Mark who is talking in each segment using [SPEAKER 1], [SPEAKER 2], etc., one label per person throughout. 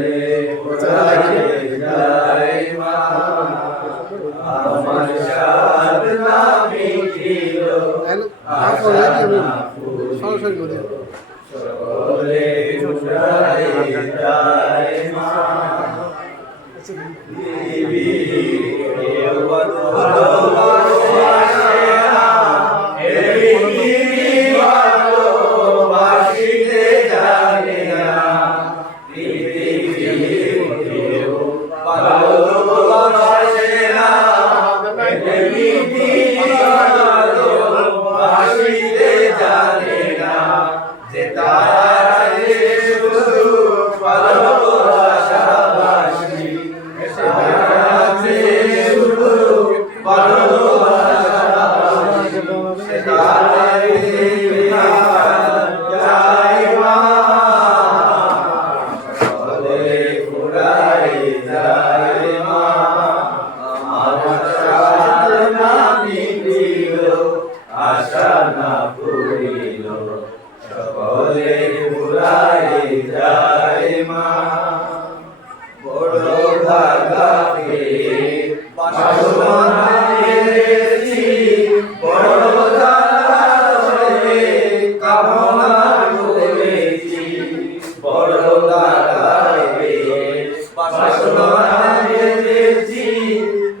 [SPEAKER 1] Hare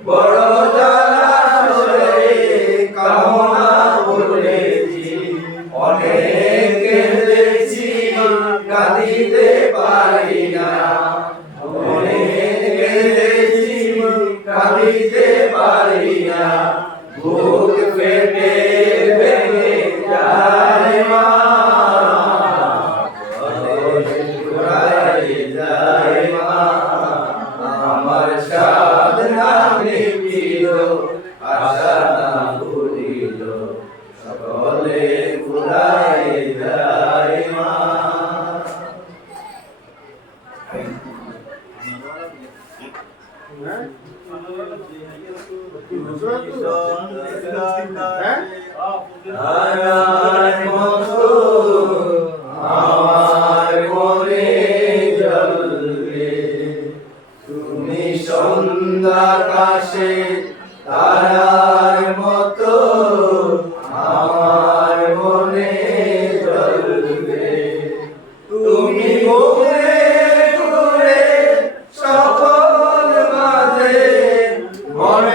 [SPEAKER 1] Bora! আকাশে তারার মতো আমার মনে জ্বলবে। তুমি ঘুরে ঘুরে সকল মাঝে মন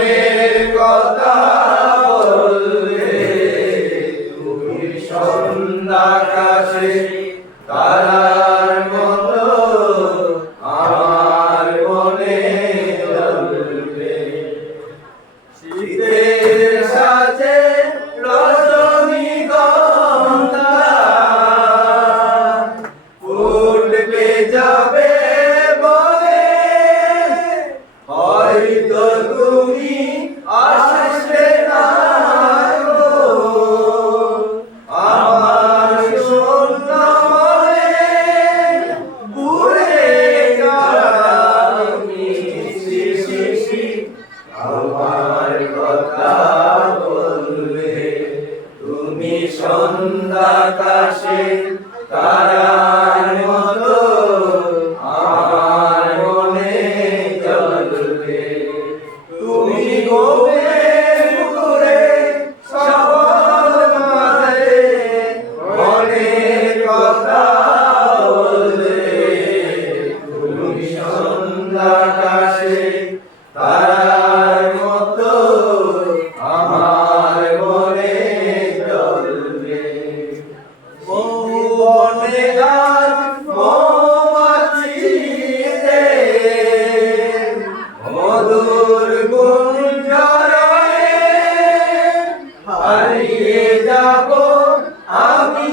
[SPEAKER 1] আমি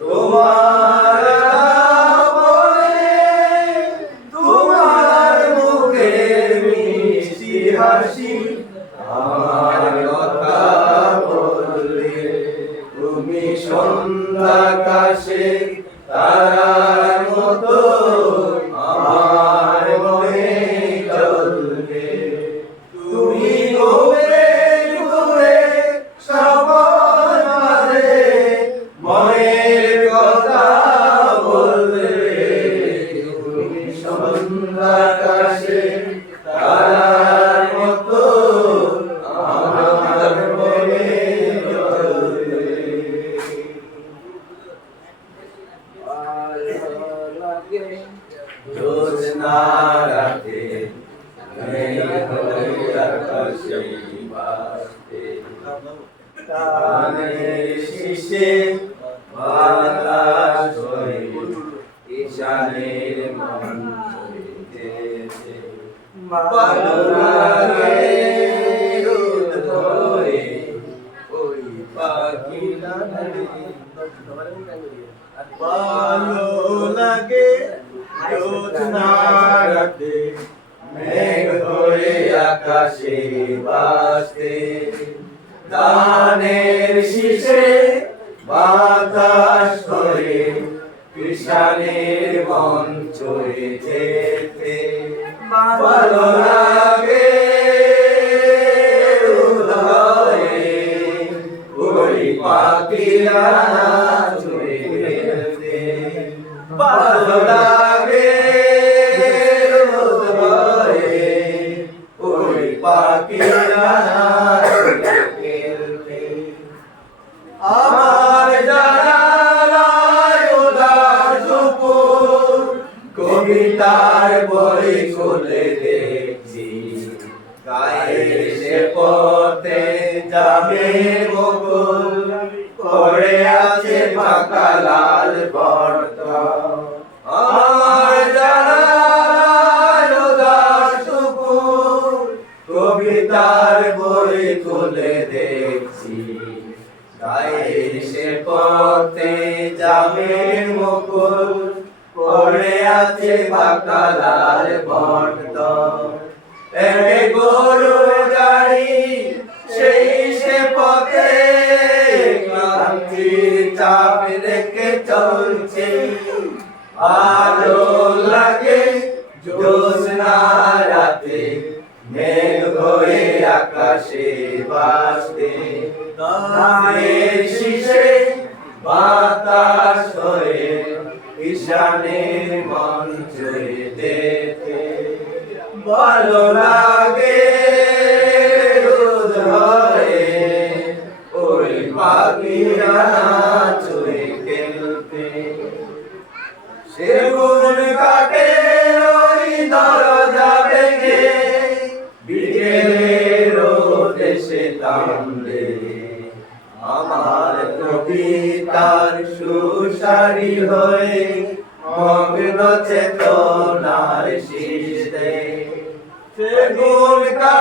[SPEAKER 1] তোমার তোমার মুখের মিষ্টি হাসি আমার কথা বলবে তুমি সন্ধ্যাকাশে তারার মতো বাসতে কানের শীষে বাতাস হয়ে ঈশানের মন বাতাস করে কৃষানের মন চড়ে যেতে। ভালো লাগে পাখিরা চলে যেতে ভালো লাগে খুলে দেখছি, গায়ে পথে যাবে বকুল, পড়ে আছে ফাঁকা লাল পর্দ আমার জানালায় উদাস কবিতার বই খুলে দেখছি গায়ের সে পথে যাবে মুকুল পড়ে আছে লাল বর্ত এরে গরু গাড়ি, সেই সে পথে ক্লান্তির চাপ রেখে চলছে। আলো লাগে জ্যোৎস্না রাতে, মেঘ হয়ে আকাশে বাসতে ধানের শীষে বাতাস হয়ে মন চড়ে যেতে ভালো লাগে ওই পাখিরা কাটে দরজা বিকেলে আমার কবিতার সুসারি হয়ে মগ্ন চেতনার শীষে সেগুন কাটে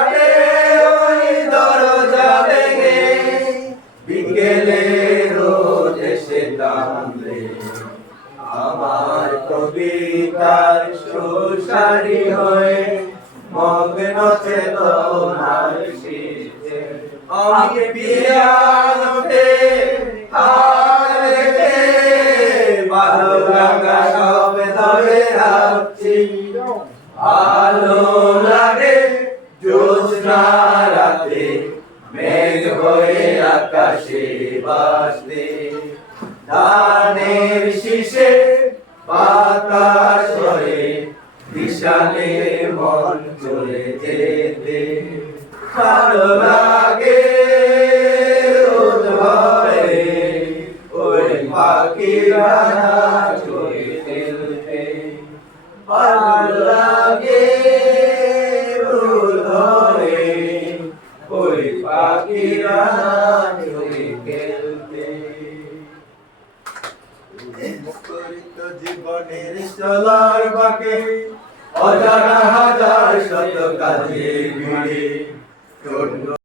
[SPEAKER 1] বাতাস হয়ে বিশালে মন চলে যেতে। ভালো লাগে ভরে ওই পাখিরা চলে ফেলতে। ভালো লাগে